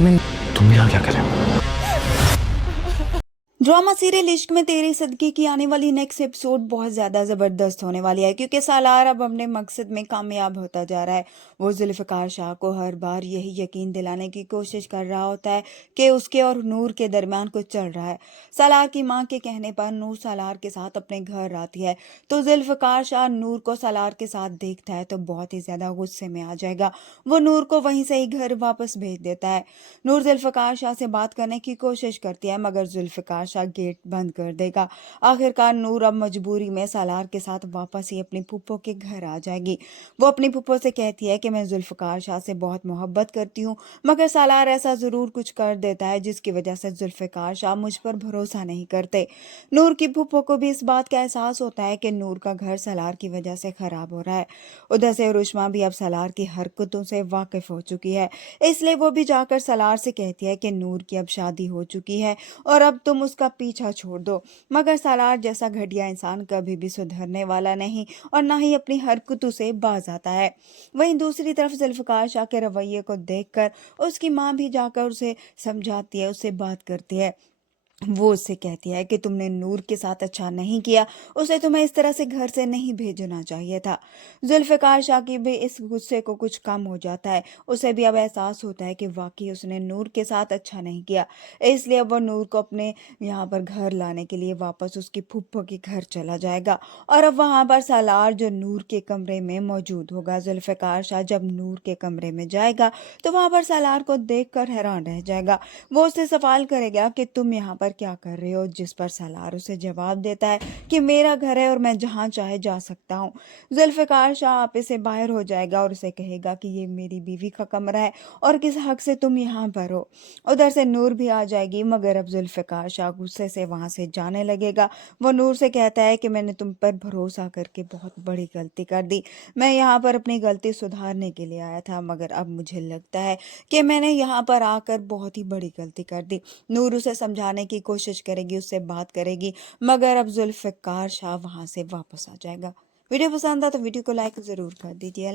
तुम मेरा क्या करें? ड्रामा सीरियल इश्क में तेरे सदके की आने वाली नेक्स्ट एपिसोड बहुत ज़्यादा ज़बरदस्त होने वाली है, क्योंकि सालार अब अपने मकसद में कामयाब होता जा रहा है। वो जुल्फ़िकार शाह को हर बार यही यकीन दिलाने की कोशिश कर रहा होता है कि उसके और नूर के दरमियान कुछ चल रहा है। सालार की मां के कहने पर नूर सालार के साथ अपने घर आती है, तो जुल्फ़िकार शाह नूर को सालार के साथ देखता है तो बहुत ही ज़्यादा गुस्से में आ जाएगा। वो नूर को वहीं से ही घर वापस भेज देता है। नूर जुल्फ़िकार शाह से बात करने की कोशिश करती है, मगर जुल्फ़िकार शाह गेट बंद कर देगा। आखिरकार नूर अब मजबूरी में सालार के साथ वापस ही अपनी फूफो के घर आ जाएगी। वो अपनी फूफो से कहती है कि मैं जुल्फ़िकार शाह से बहुत मोहब्बत करती हूँ, मगर सालार ऐसा ज़रूर कुछ कर देता है जिसकी वजह से जुल्फ़िकार शाह मुझ पर भरोसा नहीं करते। नूर की फूफो को भी इस बात का एहसास होता है कि नूर का घर सालार की वजह से खराब हो रहा है। उधर से रुश्मा भी अब सालार की हरकतों से वाकिफ हो चुकी है, इसलिए वो भी जाकर सालार से कहती है कि नूर की अब शादी हो चुकी है और अब तुम उसका पीछा छोड़ दो। मगर सालार जैसा घटिया इंसान कभी भी सुधरने वाला नहीं और ना ही अपनी हरकतों से बाज आता है। वहीं दूसरी तरफ जुल्फ़िकार शाह के रवैये को देखकर उसकी माँ भी जाकर उसे समझाती है, उससे बात करती है। वो उससे कहती है कि तुमने नूर के साथ अच्छा नहीं किया, उसे तुम्हें इस तरह से घर से नहीं भेजना चाहिए था। जुल्फ़िकार शाह की भी इस गुस्से को कुछ कम हो जाता है। उसे भी अब एहसास होता है कि वाकई उसने नूर के साथ अच्छा नहीं किया, इसलिए अब वो नूर को अपने यहाँ पर घर लाने के लिए वापस उसकी फूफो के घर चला जाएगा। और अब वहाँ पर सालार जो नूर के कमरे में मौजूद होगा। जुल्फ़िकार शाह जब नूर के कमरे में जाएगा तो वहाँ पर सालार को देखकर हैरान रह जाएगा। वो उससे सवाल करेगा कि तुम यहाँ पर क्या कर रहे हो, जिस पर सालार उसे जवाब देता है कि मेरा घर है और मैं जहाँ चाहे जा सकता हूँ। जुल्फ़िकार शाह आप से बाहर हो जाएगा और उसे कहेगा कि ये मेरी बीवी का कमरा है और किस हक से तुम यहाँ पर हो। उधर से नूर भी आ जाएगी, मगर अब जुल्फ़िकार शाह गुस्से से वहाँ से जाने लगेगा। वो नूर से कहता है कि मैंने तुम पर भरोसा करके बहुत बड़ी गलती कर दी। मैं यहाँ पर अपनी गलती सुधारने के लिए आया था, मगर अब मुझे लगता है कि मैंने यहाँ पर आकर बहुत ही बड़ी गलती कर दी। नूर उसे समझाने की कोशिश करेगी, उससे बात करेगी, मगर अब जुल्फ़िकार शाह वहाँ से वापस आ जाएगा। वीडियो पसंद आ तो वीडियो को लाइक ज़रूर कर दीजिए।